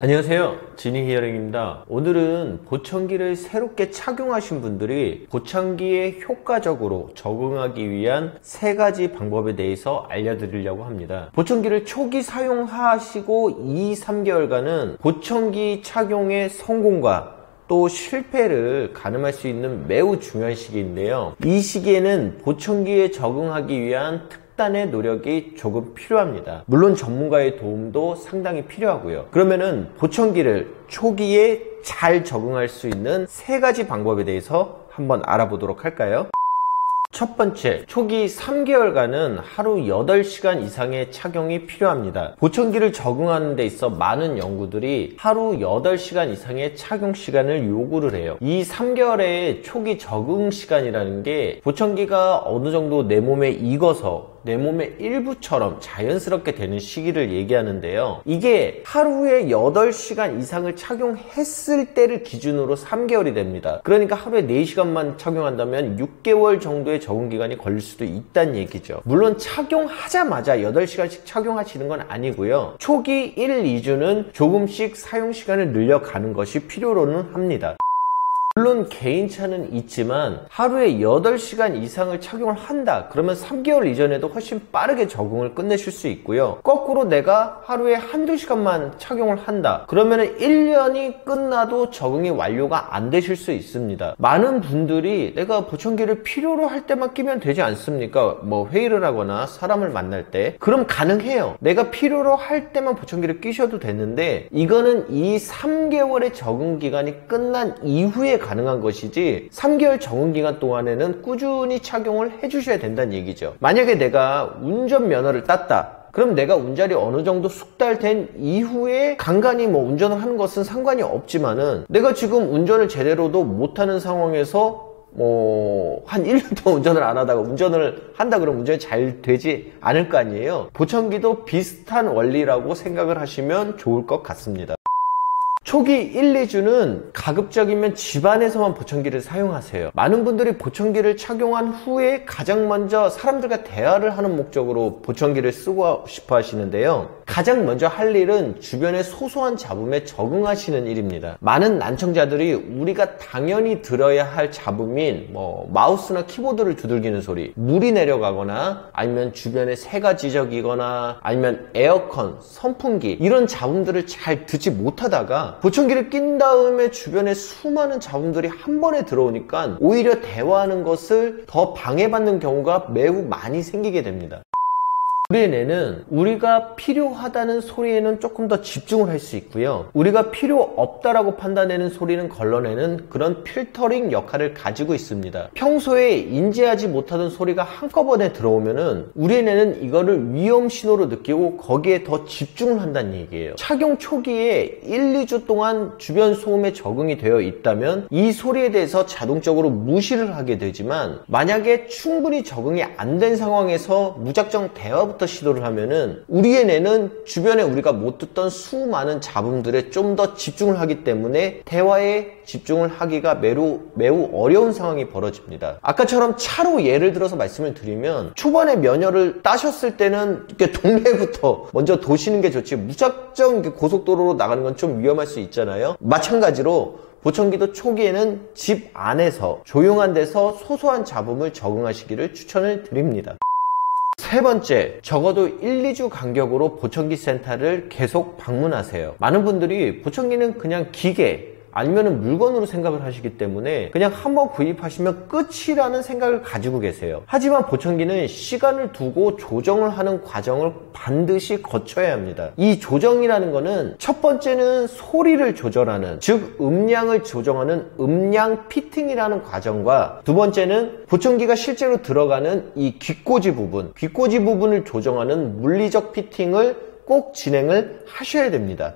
안녕하세요, 지니 히어링입니다. 오늘은 보청기를 새롭게 착용하신 분들이 보청기에 효과적으로 적응하기 위한 3가지 방법에 대해서 알려드리려고 합니다. 보청기를 초기 사용하시고 2-3개월간은 보청기 착용의 성공과 또 실패를 가늠할 수 있는 매우 중요한 시기인데요. 이 시기에는 보청기에 적응하기 위한 특단의 노력이 조금 필요합니다. 물론 전문가의 도움도 상당히 필요하고요. 그러면은 보청기를 초기에 잘 적응할 수 있는 3가지 방법에 대해서 한번 알아보도록 할까요? 첫 번째, 초기 3개월간은 하루 8시간 이상의 착용이 필요합니다. 보청기를 적응하는 데 있어 많은 연구들이 하루 8시간 이상의 착용 시간을 요구를 해요. 이 3개월의 초기 적응 시간이라는 게 보청기가 어느 정도 내 몸에 익어서 내 몸의 일부처럼 자연스럽게 되는 시기를 얘기하는데요. 이게 하루에 8시간 이상을 착용했을 때를 기준으로 3개월이 됩니다. 그러니까 하루에 4시간만 착용한다면 6개월 정도의 적응 기간이 걸릴 수도 있다는 얘기죠. 물론 착용하자마자 8시간씩 착용하시는 건 아니고요. 초기 1, 2주는 조금씩 사용 시간을 늘려가는 것이 필요로는 합니다. 물론 개인차는 있지만 하루에 8시간 이상을 착용을 한다 그러면 3개월 이전에도 훨씬 빠르게 적응을 끝내실 수 있고요. 거꾸로 내가 하루에 1-2시간만 착용을 한다 그러면 1년이 끝나도 적응이 완료가 안 되실 수 있습니다. 많은 분들이 내가 보청기를 필요로 할 때만 끼면 되지 않습니까? 뭐 회의를 하거나 사람을 만날 때 그럼 가능해요. 내가 필요로 할 때만 보청기를 끼셔도 되는데 이거는 이 3개월의 적응 기간이 끝난 이후에 가능한 것이지 3개월 적응 기간 동안에는 꾸준히 착용을 해주셔야 된다는 얘기죠. 만약에 내가 운전면허를 땄다 그럼 내가 운전이 어느 정도 숙달된 이후에 간간히 운전을 하는 것은 상관이 없지만은 내가 지금 운전을 제대로도 못하는 상황에서 한 1년 동안 운전을 안 하다가 운전을 한다 그러면 운전이 잘 되지 않을 거 아니에요. 보청기도 비슷한 원리라고 생각을 하시면 좋을 것 같습니다. 초기 1, 2주는 가급적이면 집안에서만 보청기를 사용하세요. 많은 분들이 보청기를 착용한 후에 가장 먼저 사람들과 대화를 하는 목적으로 보청기를 쓰고 싶어 하시는데요. 가장 먼저 할 일은 주변의 소소한 잡음에 적응하시는 일입니다. 많은 난청자들이 우리가 당연히 들어야 할 잡음인 마우스나 키보드를 두들기는 소리, 물이 내려가거나 아니면 주변에 새가 지저귀거나 아니면 에어컨, 선풍기 이런 잡음들을 잘 듣지 못하다가 보청기를 낀 다음에 주변에 수많은 잡음들이 한 번에 들어오니까 오히려 대화하는 것을 더 방해받는 경우가 매우 많이 생기게 됩니다. 우리의 뇌는 우리가 필요하다는 소리에는 조금 더 집중을 할 수 있고요. 우리가 필요 없다라고 판단되는 소리는 걸러내는 그런 필터링 역할을 가지고 있습니다. 평소에 인지하지 못하던 소리가 한꺼번에 들어오면은 우리의 뇌는 이거를 위험 신호로 느끼고 거기에 더 집중을 한다는 얘기예요. 착용 초기에 1, 2주 동안 주변 소음에 적응이 되어 있다면 이 소리에 대해서 자동적으로 무시를 하게 되지만 만약에 충분히 적응이 안 된 상황에서 무작정 대화부터 시도를 하면은 우리의 뇌는 주변에 우리가 못 듣던 수많은 잡음들에 좀 더 집중을 하기 때문에 대화에 집중을 하기가 매우 어려운 상황이 벌어집니다. 아까처럼 차로 예를 들어서 말씀을 드리면 초반에 면허를 따셨을 때는 이렇게 동네부터 먼저 도시는 게 좋지 무작정 고속도로로 나가는 건 좀 위험할 수 있잖아요. 마찬가지로 보청기도 초기에는 집 안에서 조용한 데서 소소한 잡음을 적응하시기를 추천을 드립니다. 세 번째, 적어도 1, 2주 간격으로 보청기 센터를 계속 방문하세요. 많은 분들이 보청기는 그냥 기계 아니면 물건으로 생각을 하시기 때문에 그냥 한번 구입하시면 끝이라는 생각을 가지고 계세요. 하지만 보청기는 시간을 두고 조정을 하는 과정을 반드시 거쳐야 합니다. 이 조정이라는 거는 첫 번째는 소리를 조절하는, 즉 음량을 조정하는 음량 피팅이라는 과정과 두 번째는 보청기가 실제로 들어가는 이 귀꼬지 부분을 조정하는 물리적 피팅을 꼭 진행을 하셔야 됩니다.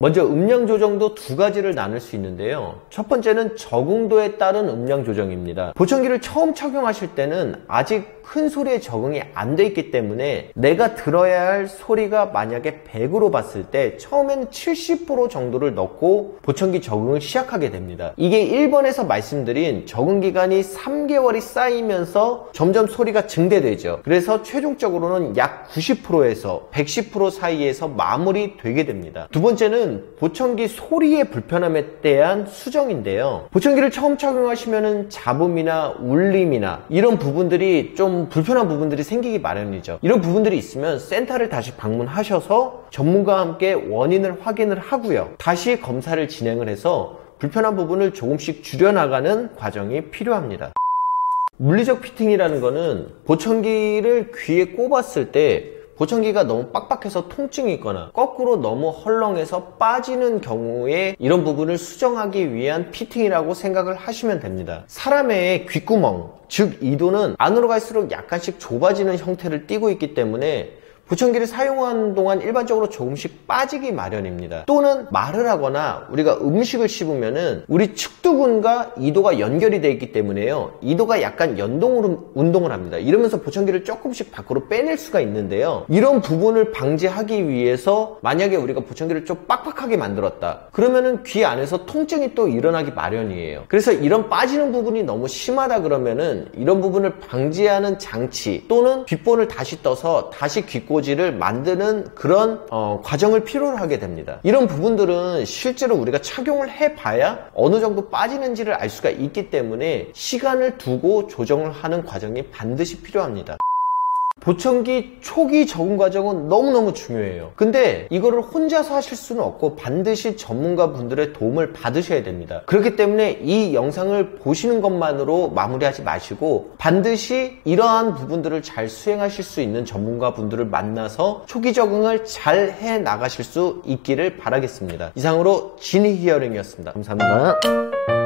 먼저 음량 조정도 2가지를 나눌 수 있는데요. 첫 번째는 적응도에 따른 음량 조정입니다. 보청기를 처음 착용하실 때는 아직 큰 소리에 적응이 안 돼 있기 때문에 내가 들어야 할 소리가 만약에 100으로 봤을 때 처음에는 70% 정도를 넣고 보청기 적응을 시작하게 됩니다. 이게 1번에서 말씀드린 적응 기간이 3개월이 쌓이면서 점점 소리가 증대되죠. 그래서 최종적으로는 약 90%에서 110% 사이에서 마무리되게 됩니다. 두 번째는 번째는 보청기 소리의 불편함에 대한 수정인데요. 보청기를 처음 착용하시면은 잡음이나 울림이나 이런 부분들이 좀 불편한 부분들이 생기기 마련이죠. 이런 부분들이 있으면 센터를 다시 방문하셔서 전문가와 함께 원인을 확인을 하고요. 다시 검사를 진행을 해서 불편한 부분을 조금씩 줄여나가는 과정이 필요합니다. 물리적 피팅이라는 거는 보청기를 귀에 꼽았을 때 보청기가 너무 빡빡해서 통증이 있거나 거꾸로 너무 헐렁해서 빠지는 경우에 이런 부분을 수정하기 위한 피팅이라고 생각을 하시면 됩니다. 사람의 귓구멍, 즉 이도는 안으로 갈수록 약간씩 좁아지는 형태를 띠고 있기 때문에 보청기를 사용하는 동안 일반적으로 조금씩 빠지기 마련입니다. 또는 말을 하거나 우리가 음식을 씹으면은 우리 측두근과 이도가 연결이 되어 있기 때문에요. 이도가 약간 운동을 합니다. 이러면서 보청기를 조금씩 밖으로 빼낼 수가 있는데요. 이런 부분을 방지하기 위해서 만약에 우리가 보청기를 좀 빡빡하게 만들었다. 그러면은 귀 안에서 통증이 또 일어나기 마련이에요. 그래서 이런 빠지는 부분이 너무 심하다 그러면은 이런 부분을 방지하는 장치 또는 귓본을 다시 떠서 다시 귓꽂이를 만드는 그런 과정을 필요로 하게 됩니다. 이런 부분들은 실제로 우리가 착용을 해봐야 어느 정도 빠지는지를 알 수가 있기 때문에 시간을 두고 조정을 하는 과정이 반드시 필요합니다. 보청기 초기 적응 과정은 너무너무 중요해요. 근데 이거를 혼자서 하실 수는 없고 반드시 전문가 분들의 도움을 받으셔야 됩니다. 그렇기 때문에 이 영상을 보시는 것만으로 마무리하지 마시고 반드시 이러한 부분들을 잘 수행하실 수 있는 전문가 분들을 만나서 초기 적응을 잘 해 나가실 수 있기를 바라겠습니다. 이상으로 지니 히어링이었습니다. 감사합니다.